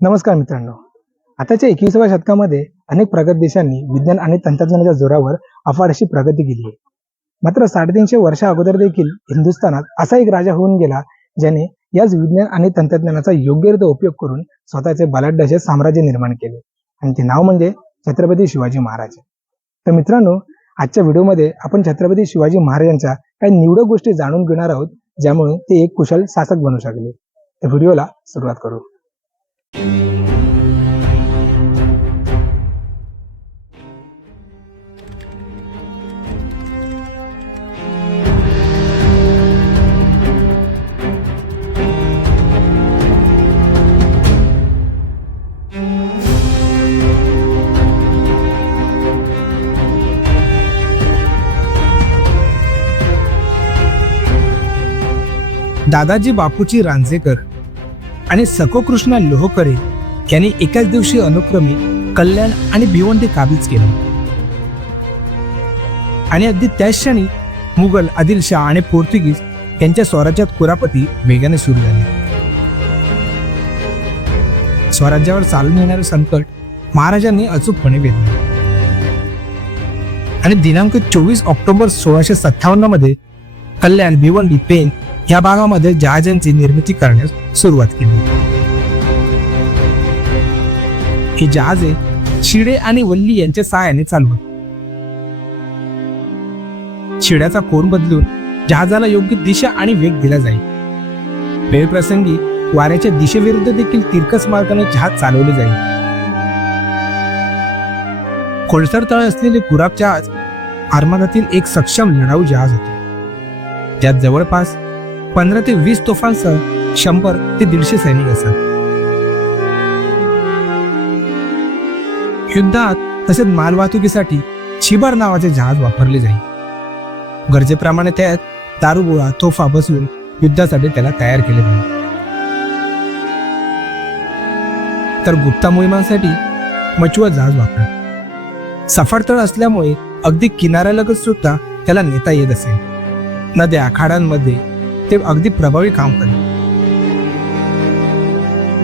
नमस्कार मित्रांनो. आताच्या एकविसाव्या शतकामध्ये अनेक प्रगत देशांनी विज्ञान आणि तंत्रज्ञानाच्या जोरावर अफाट अशी प्रगती केली आहे. मात्र साडेतीनशे वर्षा अगोदर देखील हिंदुस्थानात असा एक राजा होऊन गेला ज्याने याच विज्ञान आणि तंत्रज्ञानाचा योग्यरित्या उपयोग करून स्वतःचे बलाढ्य असे साम्राज्य निर्माण केले. आणि ते नाव म्हणजे छत्रपती शिवाजी महाराज. तर मित्रांनो आजच्या व्हिडिओमध्ये आपण छत्रपती शिवाजी महाराजांच्या काही निवडक गोष्टी जाणून घेणार आहोत ज्यामुळे ते एक कुशल शासक बनू शकले. तर व्हिडिओला सुरुवात करू. दादाजी बापूजी रांजेकर आणि सकोकृष्णा लोहकरे यांनी एकाच दिवशी अनुक्रमे कल्याण आणि भिवंडी काबीज केले. आणि अगदी त्याच क्षणी मुघल आदिलशाह आणि पोर्तुगीज यांच्या स्वराज्यात कुरापती वेगाने सुरू झाले. स्वराज्यावर चालून येणारे संकट महाराजांनी अचूकपणे वेधले. आणि दिनांक चोवीस ऑक्टोबर सोळाशे सत्तावन्नमध्ये कल्याण भिवंडी पेन या भागामध्ये जहाजांची निर्मिती करण्यास सुरुवात केली. ही जहाजे शिडे आणि वल्ली यांच्या सहाय्याने चालवत. शिड्याचा कोन बदलून जहाजाला योग्य दिशा आणि वेग दिला जाईल. वेळ प्रसंगी वाऱ्याच्या दिशेविरुद्ध देखील तिरकस मार्गाने जहाज चालवले जाईल. खोलसर तळ असलेले गुराब जहाज आर्मादातील एक सक्षम लढाऊ जहाज होते. ज्यात जवळपास पंधरा ते वीस तोफांसह शंभर ते दीडशे सैनिक असत युद्धात तसेच मालवाहतुकीसाठी छिबार नावाचे जहाज वापरले जाईल. गरजेप्रमाणे त्यात दारुगोळा तोफा बसवून युद्धासाठी त्याला तयार केले जाईल. तर गुप्ता मोहिमांसाठी मचुआ जहाज वापरा. सफाडतळ असल्यामुळे अगदी किनाऱ्यालगत सुद्धा त्याला नेता येत असेल. नद्या खाडांमध्ये ते अगदी प्रभावी काम करते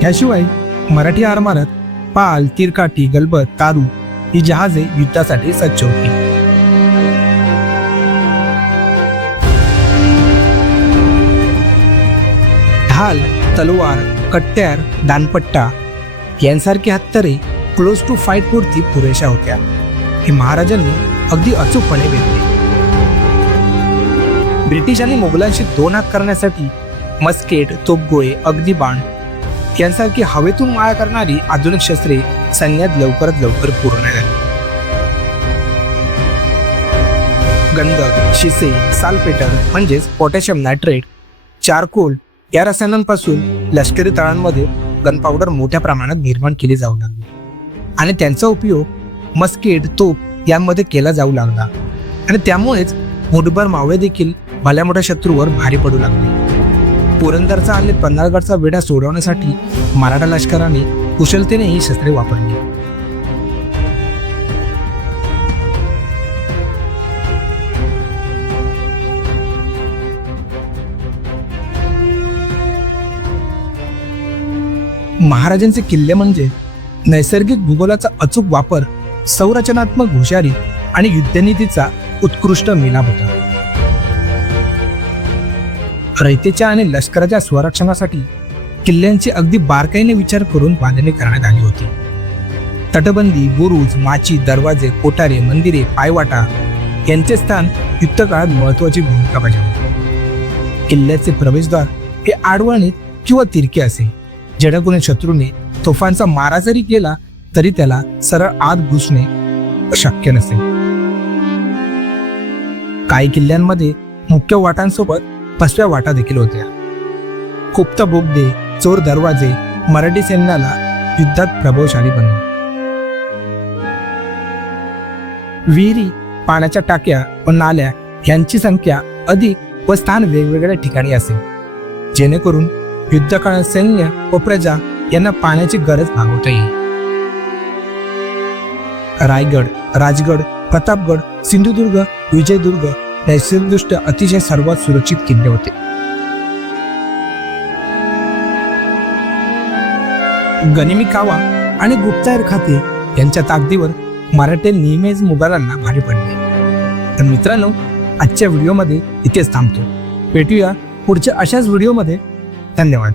याशिवाय मराठी आरमारात पाल तिरकाठी गलबत तारू ही जहाजे युद्धासाठी सज्ज होती. ढाल तलवार कट्ट्यार दानपट्टा यांसारखी हत्यारे क्लोज टू फाईट पुरती पुरेशा होत्या. हे महाराजांनी अगदी अचूकपणे वेधले. ब्रिटिश आणि मोगलांशी दोन हात करण्यासाठी मस्केट तोपगोळे अगदी बाण यांसारखी हवेतून माया करणारी आधुनिक शस्त्रे सैन्यात लवकरात लवकर पूर्ण झाली गंधक शिसे सालपेटर म्हणजेच पोटॅशियम नायट्रेट चारकोल या रसायनांपासून लष्करी तळांमध्ये गन पावडर मोठ्या प्रमाणात निर्माण केली जाऊ लागली आणि त्यांचा उपयोग मस्केट तोप यांमध्ये केला जाऊ लागला. आणि त्यामुळेच मुठभर मावळे देखील भल्या मोठ्या शत्रूवर भारी पडू लागले. पुरंदरचा आणि पन्हाळगडचा वेढा सोडवण्यासाठी मराठा लष्कराने कुशलतेने ही शस्त्रे वापरली. महाराजांचे किल्ले म्हणजे नैसर्गिक भूगोलाचा अचूक वापर संरचनात्मक हुशारी आणि युद्धनीतीचा उत्कृष्ट मिलाप होता. रयतेच्या आणि लष्कराच्या स्वरक्षणासाठी किल्ल्यांची अगदी बारकाईने विचार करून बांधणी करण्यात आली होती. तटबंदी बुरुज माची दरवाजे कोठारे मंदिरे पायवाटा यांचे स्थान युद्धकाळात महत्वाची भूमिका बजावते. किल्ल्याचे प्रवेशद्वार हे आडवणीत किंवा तिरके असे. जेणेकरून शत्रूने तोफांचा मारा जरी केला तरी त्याला सरळ आत घुसणे शक्य नसेल काही किल्ल्यांमध्ये मुख्य वाटांसोबत फसव्या वाटा देखील होत्या. गुप्त बोगदे चोर दरवाजे मराठी सैन्याला युद्धात प्रभावशाली बनले. विहिरी पाण्याच्या टाक्या व नाल्या यांची संख्या अधिक व स्थान वेगवेगळ्या ठिकाणी असेल जेणेकरून युद्धकाळात सैन्य व प्रजा यांना पाण्याची गरज भागवता येईल रायगड राजगड प्रतापगड सिंधुदुर्ग विजयदुर्ग नैसर्गिकदृष्ट्या अतिशय सर्वात सुरक्षित किल्ले होते. गनिमी कावा आणि गुप्तायर खाते यांच्या ताकदीवर मराठे नेहमीच मुघलांना भारी पडले. तर मित्रांनो आजच्या व्हिडिओमध्ये इथेच थांबतो. भेटूया पुढच्या अशाच व्हिडिओमध्ये. धन्यवाद.